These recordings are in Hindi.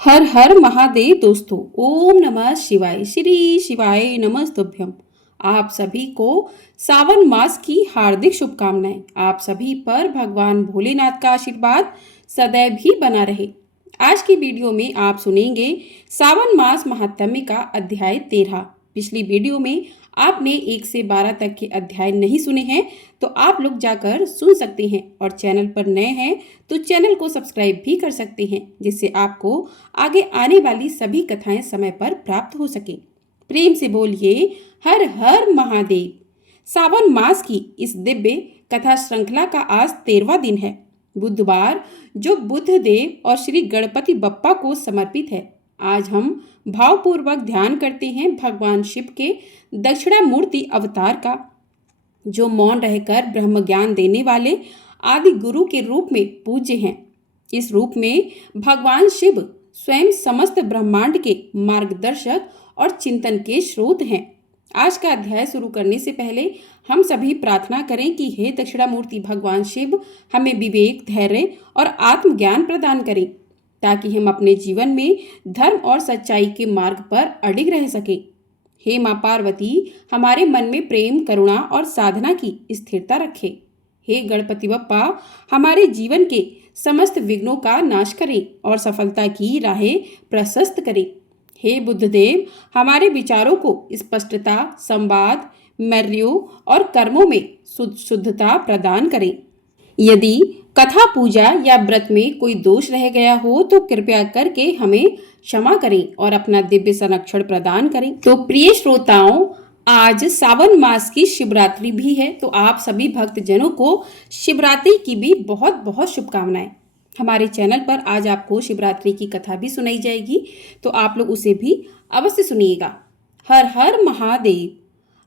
हर हर महादेव दोस्तों। ओम नमः शिवाय। श्री शिवाय नमस्तुभ्यम। आप सभी को सावन मास की हार्दिक शुभकामनाएं। आप सभी पर भगवान भोलेनाथ का आशीर्वाद सदैव ही बना रहे। आज की वीडियो में आप सुनेंगे सावन मास महात्म्य का अध्याय 13। पिछली वीडियो में आपने 1 से 12 तक के अध्याय नहीं सुने हैं तो आप लोग जाकर सुन सकते हैं, और चैनल पर नए हैं तो चैनल को सब्सक्राइब भी कर सकते हैं, जिससे आपको आगे आने वाली सभी कथाएं समय पर प्राप्त हो सके। प्रेम से बोलिए हर हर महादेव। सावन मास की इस दिव्य कथा श्रृंखला का आज 13वां दिन है, बुधवार, जो बुद्ध देव और श्री गणपति बप्पा को समर्पित है। आज हम भावपूर्वक ध्यान करते हैं भगवान शिव के दक्षिणामूर्ति अवतार का, जो मौन रहकर ब्रह्म ज्ञान देने वाले आदि गुरु के रूप में पूज्य हैं। इस रूप में भगवान शिव स्वयं समस्त ब्रह्मांड के मार्गदर्शक और चिंतन के स्रोत हैं। आज का अध्याय शुरू करने से पहले हम सभी प्रार्थना करें कि हे दक्षिणामूर्ति भगवान शिव हमें विवेक, धैर्य और आत्मज्ञान प्रदान करें, ताकि हम अपने जीवन में धर्म और सच्चाई के मार्ग पर अडिग रह सकें। हे माँ पार्वती, हमारे मन में प्रेम, करुणा और साधना की स्थिरता रखे। हे गणपति बप्पा, हमारे जीवन के समस्त विघ्नों का नाश करें और सफलता की राहें प्रशस्त करें। हे बुद्धदेव, हमारे विचारों को स्पष्टता, संवाद, मर्यों और कर्मों में शुद्धता प्रदान करें। यदि कथा, पूजा या व्रत में कोई दोष रह गया हो तो कृपया करके हमें क्षमा करें और अपना दिव्य संरक्षण प्रदान करें। तो प्रिय श्रोताओं, आज सावन मास की शिवरात्रि भी है, तो आप सभी भक्तजनों को शिवरात्रि की भी बहुत बहुत शुभकामनाएं। हमारे चैनल पर आज आपको शिवरात्रि की कथा भी सुनाई जाएगी, तो आप लोग उसे भी अवश्य सुनिएगा। हर हर महादेव।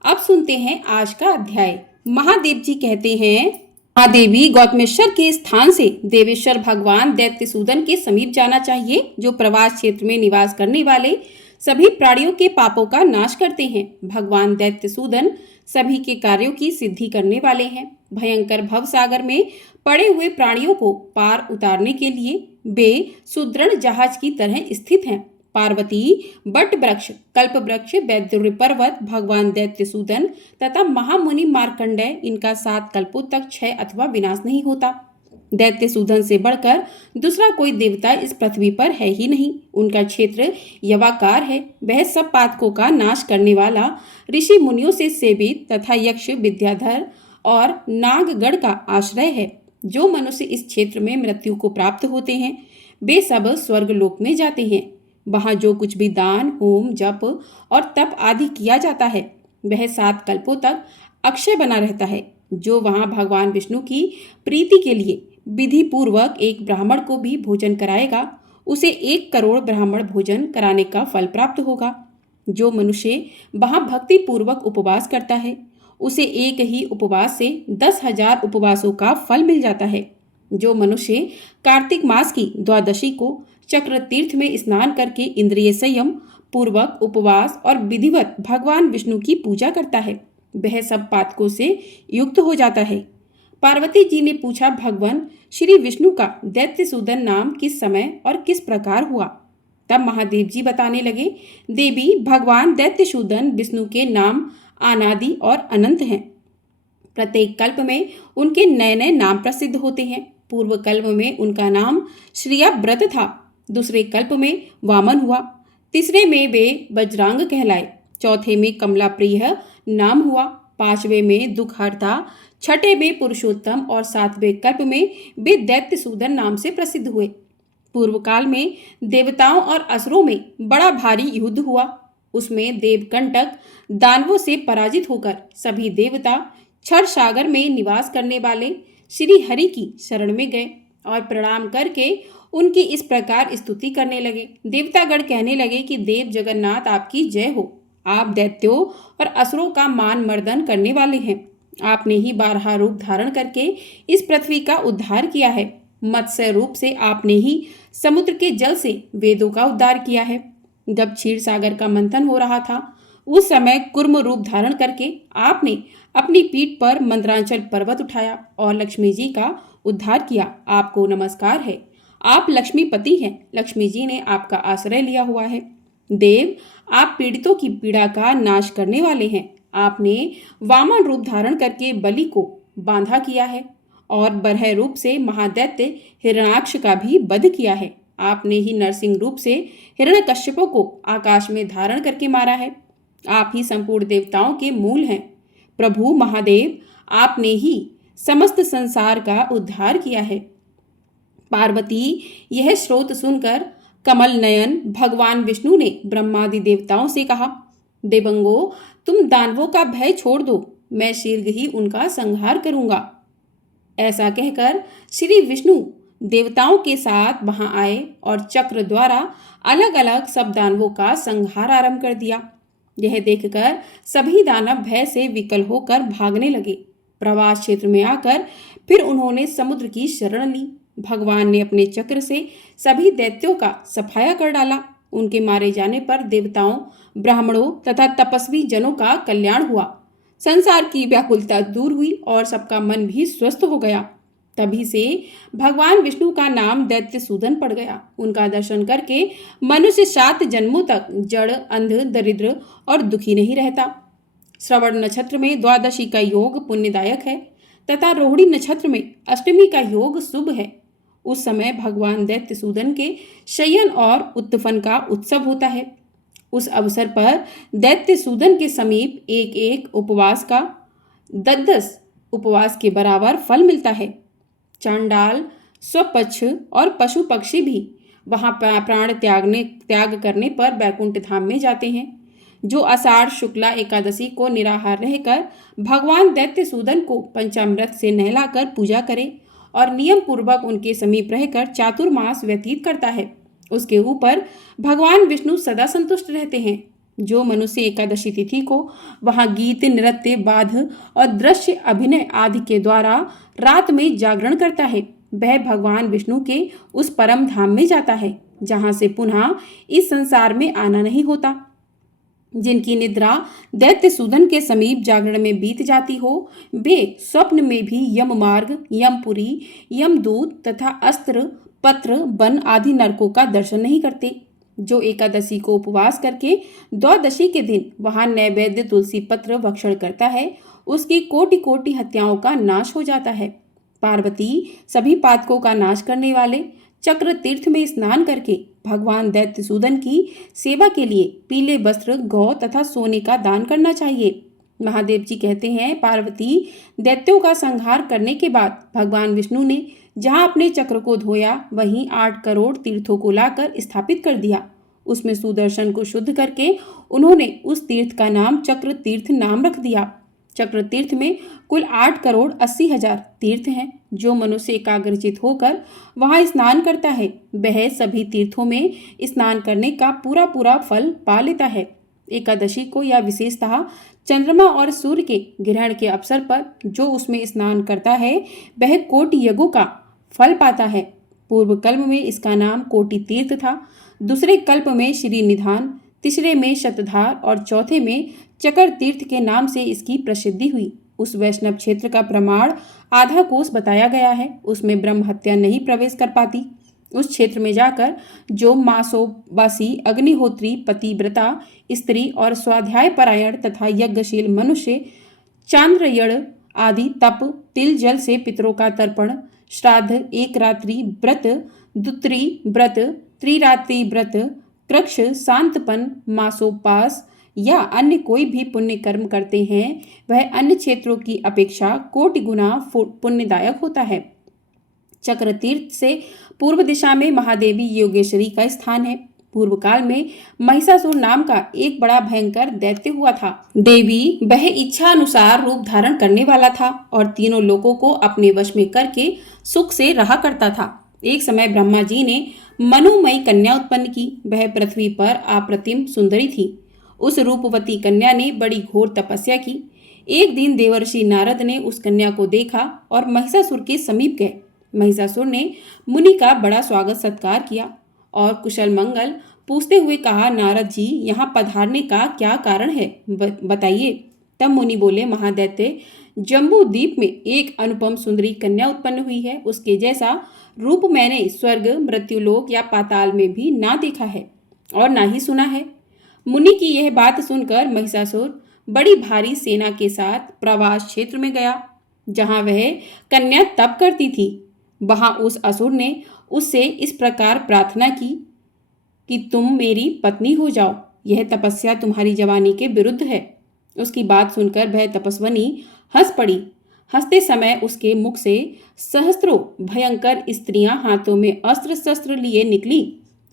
अब सुनते हैं आज का अध्याय। महादेव जी कहते हैं, महादेवी गौतमेश्वर के स्थान से देवेश्वर भगवान दैत्यसूदन के समीप जाना चाहिए, जो प्रवास क्षेत्र में निवास करने वाले सभी प्राणियों के पापों का नाश करते हैं। भगवान दैत्यसूदन सभी के कार्यों की सिद्धि करने वाले हैं। भयंकर भव सागर में पड़े हुए प्राणियों को पार उतारने के लिए वे सुदृढ़ जहाज की तरह स्थित हैं। पार्वती, बट वृक्ष, कल्प वृक्ष, वैदुर्य पर्वत, भगवान दैत्यसूदन तथा महामुनि मार्कंडेय, इनका 7 कल्पों तक क्षय अथवा विनाश नहीं होता। दैत्यसूदन से बढ़कर दूसरा कोई देवता इस पृथ्वी पर है ही नहीं। उनका क्षेत्र यवाकार है। वह सब पातकों का नाश करने वाला, ऋषि मुनियों से सेवित तथा यक्ष, विद्याधर और नागगढ़ का आश्रय है। जो मनुष्य इस क्षेत्र में मृत्यु को प्राप्त होते हैं वे सब स्वर्गलोक में जाते हैं। वहाँ जो कुछ भी दान, होम, जप और तप आदि किया जाता है वह 7 कल्पों तक अक्षय बना रहता है। जो वहाँ भगवान विष्णु की प्रीति के लिए विधि पूर्वक एक ब्राह्मण को भी भोजन कराएगा, उसे 1 करोड़ ब्राह्मण भोजन कराने का फल प्राप्त होगा। जो मनुष्य वहाँ भक्ति पूर्वक उपवास करता है उसे एक ही उपवास से 10,000 उपवासों का फल मिल जाता है। जो मनुष्य कार्तिक मास की द्वादशी को चक्र तीर्थ में स्नान करके इंद्रिय संयम पूर्वक उपवास और विधिवत भगवान विष्णु की पूजा करता है वह सब पातकों से युक्त हो जाता है। पार्वती जी ने पूछा, भगवान श्री विष्णु का दैत्यसूदन नाम किस समय और किस प्रकार हुआ? तब महादेव जी बताने लगे, देवी, भगवान दैत्यसूदन विष्णु के नाम अनादि और अनंत हैं। प्रत्येक कल्प में उनके नए नए नाम प्रसिद्ध होते हैं। पूर्व कल्प में उनका नाम श्रियाव्रत था, दूसरे कल्प में वामन हुआ, तीसरे में वे वज्रांग कहलाए, चौथे में कमला प्रिय नाम हुआ, 5वें में दुखहर्ता, 6ठे में पुरुषोत्तम और 7वें कल्प में वे दैत्यसूदन नाम से प्रसिद्ध हुए। पूर्व काल में देवताओं और असुरों में बड़ा भारी युद्ध हुआ। उसमें देवकंटक दानवों से पराजित होकर सभी देवता क्षर सागर में निवास करने वाले श्री हरि की शरण में गए और प्रणाम करके उनकी इस प्रकार स्तुति करने लगे। देवतागण कहने लगे कि देव जगन्नाथ आपकी जय हो। आप दैत्यों और असुरों का मान मर्दन करने वाले हैं। आपने ही 12 रूप धारण करके इस पृथ्वी का उद्धार किया है। मत्स्य रूप से आपने ही समुद्र के जल से वेदों का उद्धार किया है। जब क्षीर सागर का मंथन हो रहा था उस समय कुर्म रूप धारण करके आपने अपनी पीठ पर मंद्रांचल पर्वत उठाया और लक्ष्मी जी का उद्धार किया। आपको नमस्कार है। आप लक्ष्मीपति हैं, लक्ष्मी जी ने आपका आश्रय लिया हुआ है। देव, आप पीड़ितों की पीड़ा का नाश करने वाले हैं। आपने वामन रूप धारण करके बलि को बांधा किया है और बरह रूप से महादैत्य हिरण्याक्ष का भी वध किया है। आपने ही नरसिंह रूप से हिरण्यकश्यपों को आकाश में धारण करके मारा है। आप ही संपूर्ण देवताओं के मूल हैं। प्रभु महादेव, आपने ही समस्त संसार का उद्धार किया है। पार्वती, यह श्रोत सुनकर कमल नयन भगवान विष्णु ने ब्रह्मादि देवताओं से कहा, देवंगो, तुम दानवों का भय छोड़ दो, मैं शीघ्र ही उनका संहार करूंगा। ऐसा कहकर श्री विष्णु देवताओं के साथ वहां आए और चक्र द्वारा अलग अलग सब दानवों का संहार आरंभ कर दिया। यह देखकर सभी दानव भय से विकल होकर भागने लगे। प्रवास क्षेत्र में आकर फिर उन्होंने समुद्र की शरण ली। भगवान ने अपने चक्र से सभी दैत्यों का सफाया कर डाला। उनके मारे जाने पर देवताओं, ब्राह्मणों तथा तपस्वी जनों का कल्याण हुआ। संसार की व्याकुलता दूर हुई और सबका मन भी स्वस्थ हो गया। तभी से भगवान विष्णु का नाम दैत्य सूदन पड़ गया। उनका दर्शन करके मनुष्य 7 जन्मों तक जड़, अंध, दरिद्र और दुखी नहीं रहता। श्रवण नक्षत्र में द्वादशी का योग पुण्यदायक है तथा रोहिणी नक्षत्र में अष्टमी का योग शुभ है। उस समय भगवान दैत्य सूदन के शयन और उत्थान का उत्सव होता है। उस अवसर पर दैत्य सूदन के समीप एक एक उपवास का 10 उपवास के बराबर फल मिलता है। चांडाल, स्वपक्ष और पशु पक्षी भी वहां प्राण त्याग करने पर बैकुंठ धाम में जाते हैं। जो आषाढ़ शुक्ला एकादशी को निराहार रहकर भगवान दैत्य सूदन को पंचामृत से नहलाकर पूजा करे और नियम पूर्वक उनके समीप रहकर चातुर्मास व्यतीत करता है, उसके ऊपर भगवान विष्णु सदा संतुष्ट रहते हैं। जो मनुष्य एकादशी तिथि को वहां गीत, नृत्य, बाध और दृश्य अभिनय आदि के द्वारा रात में जागरण करता है, वह भगवान विष्णु के उस परम धाम में जाता है जहां से पुनः इस संसार में आना नहीं होता। जिनकी निद्रा दैत्य सूदन के समीप जागरण में बीत जाती हो, वे स्वप्न में भी यम मार्ग, यमपुरी, यमदूत तथा अस्त्र, पत्र, वन आदि नरकों का दर्शन नहीं करते। जो एकादशी को उपवास करके द्वादशी के दिन वहां नैवेद्य तुलसी पत्र भक्षण करता है, उसकी कोटि कोटि हत्याओं का नाश हो जाता है। पार्वती, सभी पातकों का नाश करने वाले चक्र तीर्थ में स्नान करके भगवान दैत्य सूदन की सेवा के लिए पीले वस्त्र, गौ तथा सोने का दान करना चाहिए। महादेव जी कहते हैं, पार्वती, दैत्यों का संहार करने के बाद भगवान विष्णु ने जहां अपने चक्र को धोया वहीं 8 करोड़ तीर्थों को लाकर स्थापित कर दिया। उसमें सुदर्शन को शुद्ध करके उन्होंने उस तीर्थ का नाम चक्र तीर्थ नाम रख दिया। चक्र तीर्थ में कुल 8,80,000 तीर्थ हैं। जो मनुष्य एकाग्रचित होकर वहां स्नान करता है, वह सभी तीर्थों में स्नान करने का पूरा पूरा फल पा लेता है। एकादशी को यह विशेषतः चंद्रमा और सूर्य के ग्रहण के अवसर पर जो उसमें स्नान करता है, वह कोटि यज्ञों का फल पाता है। पूर्व कल्प में इसका नाम कोटि तीर्थ था, दूसरे कल्प में श्री निधान, तीसरे में शतधार और चौथे में चक्र तीर्थ के नाम से इसकी प्रसिद्धि हुई। उस वैष्णव क्षेत्र का प्रमाण आधा कोस बताया गया है। उसमें ब्रह्म हत्या नहीं प्रवेश कर पाती। उस क्षेत्र में जाकर जो मासोवासी, अग्निहोत्री, पतिव्रता स्त्री और स्वाध्याय परायण तथा यज्ञशील मनुष्य चांद्रयण आदि तप, तिल जल से पितरों का तर्पण, श्राद्ध, एक रात्रि व्रत, दुत्री व्रत, त्रिरात्रि व्रत, कृक्ष, शांतपन, मासोपास या अन्य कोई भी पुण्य कर्म करते हैं, वह अन्य क्षेत्रों की अपेक्षा कोटि गुना पुण्यदायक होता है। चक्र तीर्थ से पूर्व दिशा में महादेवी योगेश्वरी का स्थान है। पूर्व काल में महिषासुर नाम का एक बड़ा भयंकर दैत्य हुआ था। देवी, वह इच्छा अनुसार रूप धारण करने वाला था और तीनों लोगों को अपने वश में करके सुख से रहा करता था। एक समय ब्रह्मा जी ने मनोमयी कन्या उत्पन्न की। वह पृथ्वी पर अप्रतिम सुंदरी थी। उस रूपवती कन्या ने बड़ी घोर तपस्या की। एक दिन देवर्षि नारद ने उस कन्या को देखा और महिषासुर के समीप गए। महिषासुर ने मुनि का बड़ा स्वागत सत्कार किया और कुशल मंगल पूछते हुए कहा, नारद जी, यहाँ पधारने का क्या कारण है, बताइए। तब मुनि बोले, महादैत्य, जम्बू द्वीप में एक अनुपम सुंदरी कन्या उत्पन्न हुई है। उसके जैसा रूप मैंने स्वर्ग, मृत्युलोक या पाताल में भी ना देखा है और ना ही सुना है। मुनि की यह बात सुनकर महिषासुर बड़ी भारी सेना के साथ प्रवास क्षेत्र में गया, जहां वह कन्या तप करती थी। वहां उस असुर ने उससे इस प्रकार प्रार्थना की कि तुम मेरी पत्नी हो जाओ, यह तपस्या तुम्हारी जवानी के विरुद्ध है। उसकी बात सुनकर वह तपस्विनी हंस पड़ी। हंसते समय उसके मुख से सहस्त्रों भयंकर स्त्रियां हाथों में अस्त्र शस्त्र लिए निकली।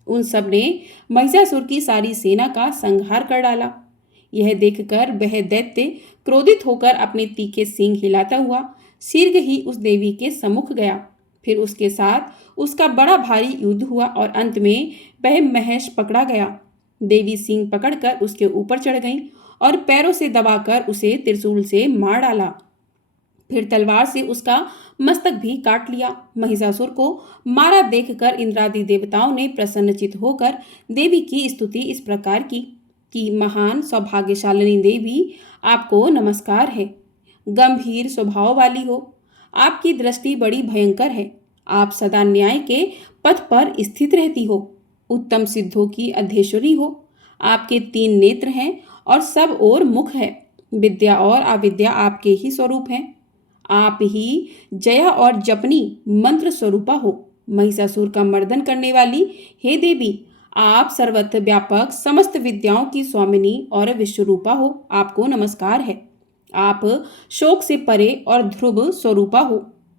उन सब ने महिषासुर की सारी सेना का संहार कर डाला। यह देखकर वह दैत्य क्रोधित होकर अपने तीखे सींग हिलाता हुआ शीघ्र ही उस देवी के सम्मुख गया। फिर उसके साथ उसका बड़ा भारी युद्ध हुआ और अंत में वह महेश पकड़ा गया। देवी सींग पकड़कर उसके ऊपर चढ़ गई और पैरों से दबाकर उसे त्रिशूल से मार डाला। फिर तलवार से उसका मस्तक भी काट लिया। महिषासुर को मारा देखकर इंद्रादि देवताओं ने प्रसन्नचित होकर देवी की स्तुति इस प्रकार की कि महान सौभाग्यशालिनी देवी, आपको नमस्कार है। गंभीर स्वभाव वाली हो, आपकी दृष्टि बड़ी भयंकर है। आप सदा न्याय के पथ पर स्थित रहती हो, उत्तम सिद्धों की अधीश्वरी हो। आपके 3 नेत्र हैं और सब ओर मुख है। विद्या और अविद्या आपके ही स्वरूप हैं। आप ही जया और जपनी मंत्र स्वरूपा हो। महिषासुर का मर्दन करने वाली हे देवी, आप सर्वत्र व्यापक समस्त विद्याओं की स्वामिनी और विश्वरूपा हो। आपको नमस्कार है। आप शोक से परे और ध्रुव स्वरूपा हो।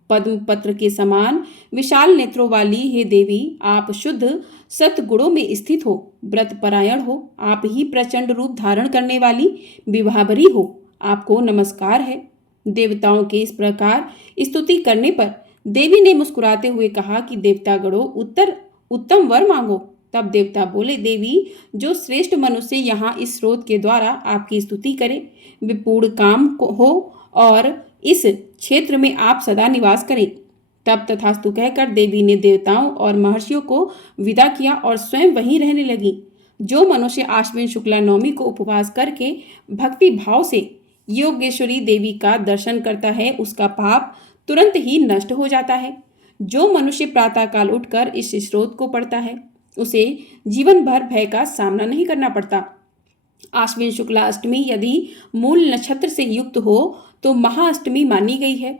पद्म पत्र के समान विशाल नेत्रों वाली हे देवी, आप शुद्ध सतगुणों में स्थित हो, व्रत परायण हो। आप ही प्रचंड रूप धारण करने वाली विभावरी हो। आपको नमस्कार है। देवताओं के इस प्रकार स्तुति करने पर देवी ने मुस्कुराते हुए कहा कि देवतागणों, उत्तम वर मांगो। तब देवता बोले, देवी, जो श्रेष्ठ मनुष्य यहाँ इस स्रोत के द्वारा आपकी स्तुति करे, विपूर्ण काम हो और इस क्षेत्र में आप सदा निवास करें। तब तथास्तु कहकर देवी ने देवताओं और महर्षियों को विदा किया और स्वयं वहीं रहने लगी। जो मनुष्य आश्विन शुक्ला नवमी को उपवास करके भक्ति भाव से योगेश्वरी देवी का दर्शन करता है, उसका पाप तुरंत ही नष्ट हो जाता है। जो मनुष्य प्रातःकाल उठकर इस स्रोत को पढ़ता है, उसे जीवन भर भय का सामना नहीं करना पड़ता। आश्विन शुक्ला अष्टमी यदि मूल नक्षत्र से युक्त हो तो महाअष्टमी मानी गई है।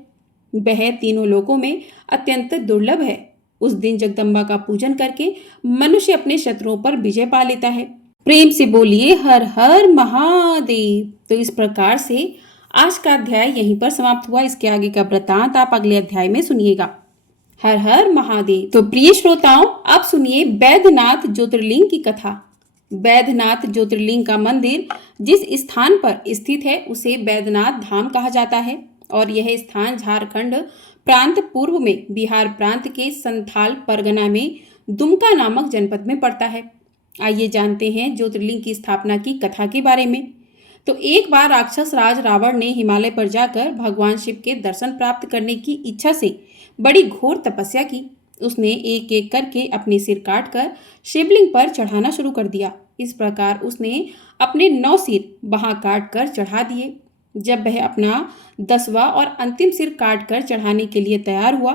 वह तीनों लोकों में अत्यंत दुर्लभ है। उस दिन जगदम्बा का पूजन करके मनुष्य अपने शत्रुओं पर विजय पा लेता है। प्रेम से बोलिए हर हर महादेव। तो इस प्रकार से आज का अध्याय यहीं पर समाप्त हुआ। इसके आगे का वृतांत आप अगले अध्याय में सुनिएगा। हर हर महादेव। तो प्रिय श्रोताओं, आप सुनिए बैद्यनाथ ज्योतिर्लिंग की कथा। बैद्यनाथ ज्योतिर्लिंग का मंदिर जिस स्थान पर स्थित है उसे बैद्यनाथ धाम कहा जाता है और यह स्थान झारखंड प्रांत पूर्व में बिहार प्रांत के संथाल परगना में दुमका नामक जनपद में पड़ता है। आइए जानते हैं ज्योतिर्लिंग की स्थापना की कथा के बारे में। तो एक बार राक्षस राज रावण ने हिमालय पर जाकर भगवान शिव के दर्शन प्राप्त करने की इच्छा से बड़ी घोर तपस्या की। उसने एक एक करके अपने सिर काटकर शिवलिंग पर चढ़ाना शुरू कर दिया। इस प्रकार उसने अपने 9 सिर वहां काट कर चढ़ा दिए। जब वह अपना 10वां और अंतिम सिर काट कर चढ़ाने के लिए तैयार हुआ,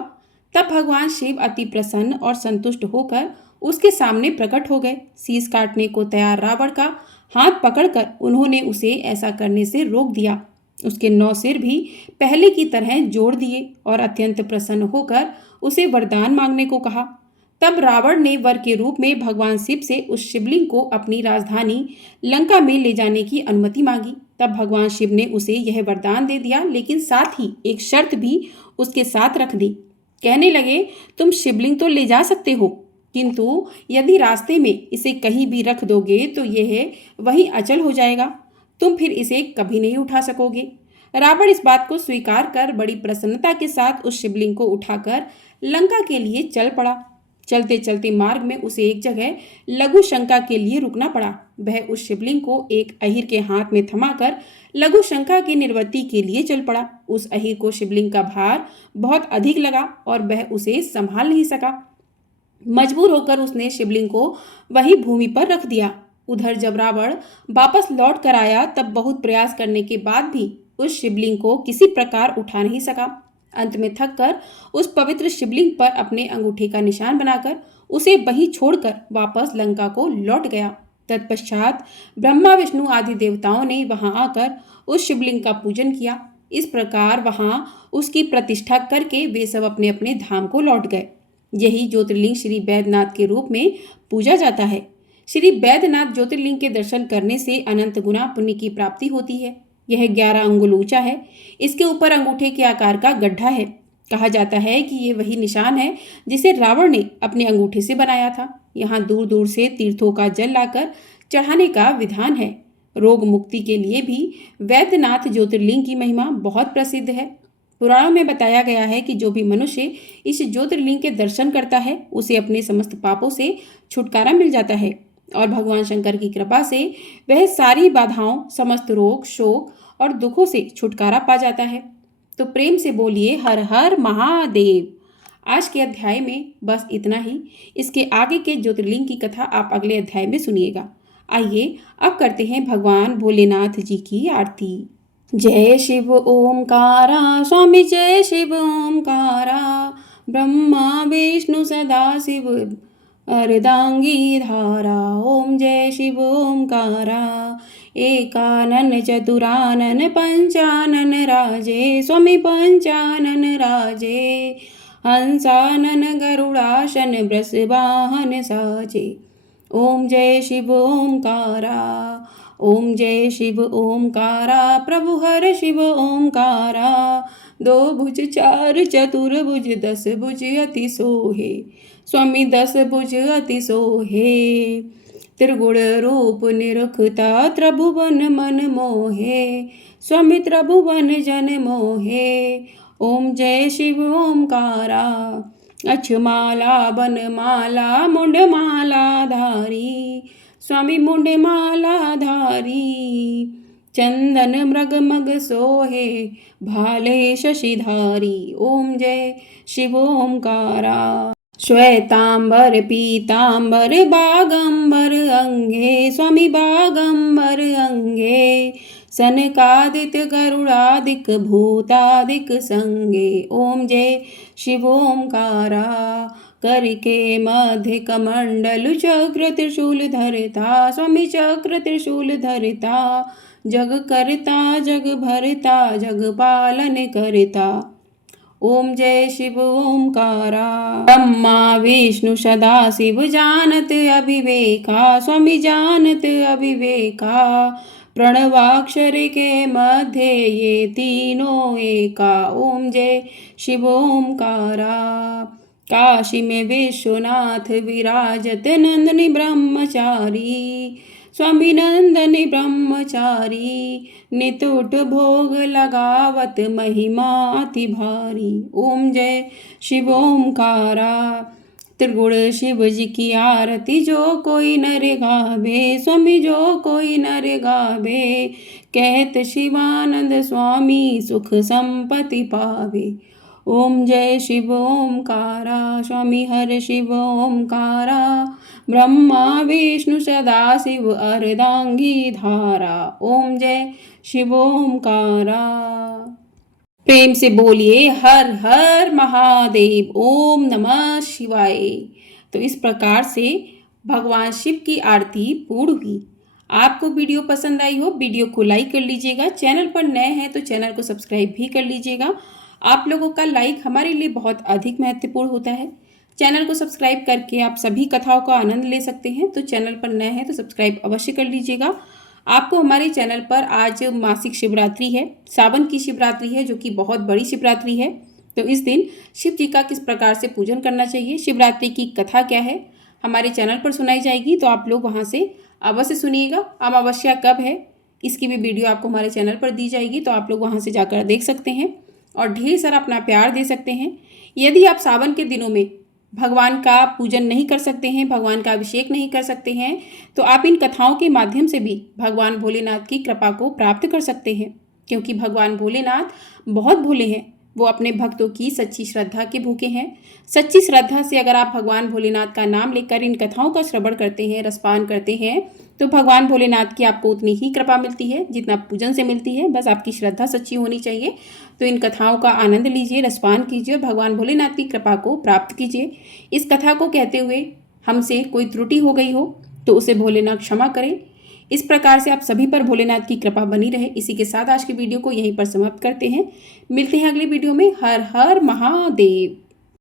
तब भगवान शिव अति प्रसन्न और संतुष्ट होकर उसके सामने प्रकट हो गए। शीश काटने को तैयार रावण का हाथ पकड़कर उन्होंने उसे ऐसा करने से रोक दिया। उसके 9 सिर भी पहले की तरह जोड़ दिए और अत्यंत प्रसन्न होकर उसे वरदान मांगने को कहा। तब रावण ने वर के रूप में भगवान शिव से उस शिवलिंग को अपनी राजधानी लंका में ले जाने की अनुमति मांगी। तब भगवान शिव ने उसे यह वरदान दे दिया, लेकिन साथ ही एक शर्त भी उसके साथ रख दी। कहने लगे, तुम शिवलिंग तो ले जा सकते हो, किंतु यदि रास्ते में इसे कहीं भी रख दोगे तो यह वहीं अचल हो जाएगा। तुम फिर इसे कभी नहीं उठा सकोगे। रावण इस बात को स्वीकार कर बड़ी प्रसन्नता के साथ उस शिवलिंग को उठाकर लंका के लिए चल पड़ा। चलते चलते मार्ग में उसे एक जगह लघु शंका के लिए रुकना पड़ा। वह उस शिवलिंग को एक अहीर के हाथ में थमाकर लघु शंका की निवृत्ति के लिए चल पड़ा। उस अहीर को शिवलिंग का भार बहुत अधिक लगा और वह उसे संभाल नहीं सका। मजबूर होकर उसने शिवलिंग को वहीं भूमि पर रख दिया। उधर जब रावण वापस लौट कर आया, तब बहुत प्रयास करने के बाद भी उस शिवलिंग को किसी प्रकार उठा नहीं सका। अंत में थककर उस पवित्र शिवलिंग पर अपने अंगूठे का निशान बनाकर उसे वहीं छोड़कर वापस लंका को लौट गया। तत्पश्चात ब्रह्मा विष्णु आदि देवताओं ने वहां आकर उस शिवलिंग का पूजन किया। इस प्रकार वहां उसकी प्रतिष्ठा करके वे सब अपने अपने धाम को लौट गए। यही ज्योतिर्लिंग श्री बैद्यनाथ के रूप में पूजा जाता है। श्री बैद्यनाथ ज्योतिर्लिंग के दर्शन करने से अनंत गुना पुण्य की प्राप्ति होती है। यह 11 अंगुल ऊंचा है। इसके ऊपर अंगूठे के आकार का गड्ढा है। कहा जाता है कि ये वही निशान है जिसे रावण ने अपने अंगूठे से बनाया था। यहाँ दूर दूर से तीर्थों का जल लाकर चढ़ाने का विधान है। रोग मुक्ति के लिए भी वैद्यनाथ ज्योतिर्लिंग की महिमा बहुत प्रसिद्ध है। पुराणों में बताया गया है कि जो भी मनुष्य इस ज्योतिर्लिंग के दर्शन करता है उसे अपने समस्त पापों से छुटकारा मिल जाता है और भगवान शंकर की कृपा से वह सारी बाधाओं, समस्त रोग, शोक और दुखों से छुटकारा पा जाता है। तो प्रेम से बोलिए हर हर महादेव। आज के अध्याय में बस इतना ही। इसके आगे के ज्योतिर्लिंग की कथा आप अगले अध्याय में सुनिएगा। आइए अब करते हैं भगवान भोलेनाथ जी की आरती। जय शिव ओमकारा स्वामी, जय शिव ओमकारा, ब्रह्मा विष्णु सदा शिव अर्धांगी धारा। ओम जय शिव ओमकारा, एकानन चतुरानन पंचानन राजे, स्वामी पंचानन राजे, हंसानन गरुड़ासन वृषवाहन साजे। ओम जय शिव ओमकारा, ओम जय शिव ओमकारा, प्रभु हर शिव ओमकारा, 2 भुज 4 चतुर्भुज 10 भुज अति सोहे, स्वामी 10 भुज अति सोहे। त्रिगुण रूप निरखता त्रिभुवन मन मोहे, स्वामी त्रिभुवन जन मोहे। ओम जय शिव ओमकारा, अक्षमाला बनमाला मुंडमाला धारी, स्वामी मुंडमाला धारी। चंदन मृग मग सोहे, भाले शशिधारी। ओम जय शिव ओमकारा, श्वेतांबर पीतांबर बागंबर अंगे, स्वामी बागंबर अंगे, सनकादिक गरुड़ादिक भूतादिक संगे। ओम जय शिव ओमकारा, करके मध्य कमंडल चक्र त्रिशूल धरता, स्वामी चक्र त्रिशूल धरता, जग करता जग भरता, जग पालन करता। ओम जय शिव ओमकारा, ब्रह्मा विष्णु सदा शिव जानत अविवेका, स्वामी जानत अविवेका, प्रणवाक्षर के मध्य ये तीनों एका। ओम जय शिव ओमकारा, काशी में विश्वनाथ विराजत नंदनी ब्रह्मचारी, स्वामी नंदनी ब्रह्मचारी, नितुट भोग लगावत महिमा अति भारी। ओम जय शिव ओमकारा, त्रिगुण शिव जी की आरती जो कोई नर गावे, स्वामी जो कोई नर गावे, कहत शिवानंद स्वामी सुख संपत्ति पावे। ओम जय शिव ओमकारा, स्वामी हर शिव ओमकारा, ब्रह्मा विष्णु सदा शिव अर्धांगी धारा। ओम जय शिव ओमकारा। प्रेम से बोलिए हर हर महादेव। ओम नमः शिवाय। तो इस प्रकार से भगवान शिव की आरती पूर्ण हुई। आपको वीडियो पसंद आई हो, वीडियो को लाइक कर लीजिएगा। चैनल पर नए हैं तो चैनल को सब्सक्राइब भी कर लीजिएगा। आप लोगों का लाइक हमारे लिए बहुत अधिक महत्वपूर्ण होता है। चैनल को सब्सक्राइब करके आप सभी कथाओं का आनंद ले सकते हैं। तो चैनल पर नए हैं तो सब्सक्राइब अवश्य कर लीजिएगा। आपको हमारे चैनल पर आज मासिक शिवरात्रि है, सावन की शिवरात्रि है, जो कि बहुत बड़ी शिवरात्रि है। तो इस दिन शिव जी का किस प्रकार से पूजन करना चाहिए, शिवरात्रि की कथा क्या है, हमारे चैनल पर सुनाई जाएगी। तो आप लोग वहाँ से अवश्य सुनिएगा। अमावस्या कब है इसकी भी वीडियो आपको हमारे चैनल पर दी जाएगी, तो आप लोग वहाँ से जाकर देख सकते हैं और ढेर सारा अपना प्यार दे सकते हैं। यदि आप सावन के दिनों में भगवान का पूजन नहीं कर सकते हैं, भगवान का अभिषेक नहीं कर सकते हैं, तो आप इन कथाओं के माध्यम से भी भगवान भोलेनाथ की कृपा को प्राप्त कर सकते हैं। क्योंकि भगवान भोलेनाथ बहुत भोले हैं, वो अपने भक्तों की सच्ची श्रद्धा के भूखे हैं। सच्ची श्रद्धा से अगर आप भगवान भोलेनाथ का नाम लेकर इन कथाओं का श्रवण करते हैं, रसपान करते हैं, तो भगवान भोलेनाथ की आपको उतनी ही कृपा मिलती है जितना पूजन से मिलती है। बस आपकी श्रद्धा सच्ची होनी चाहिए। तो इन कथाओं का आनंद लीजिए, रसपान कीजिए और भगवान भोलेनाथ की कृपा को प्राप्त कीजिए। इस कथा को कहते हुए हमसे कोई त्रुटि हो गई हो तो उसे भोलेनाथ क्षमा करें। इस प्रकार से आप सभी पर भोलेनाथ की कृपा बनी रहे। इसी के साथ आज की वीडियो को यहीं पर समाप्त करते हैं। मिलते हैं अगली वीडियो में। हर हर महादेव।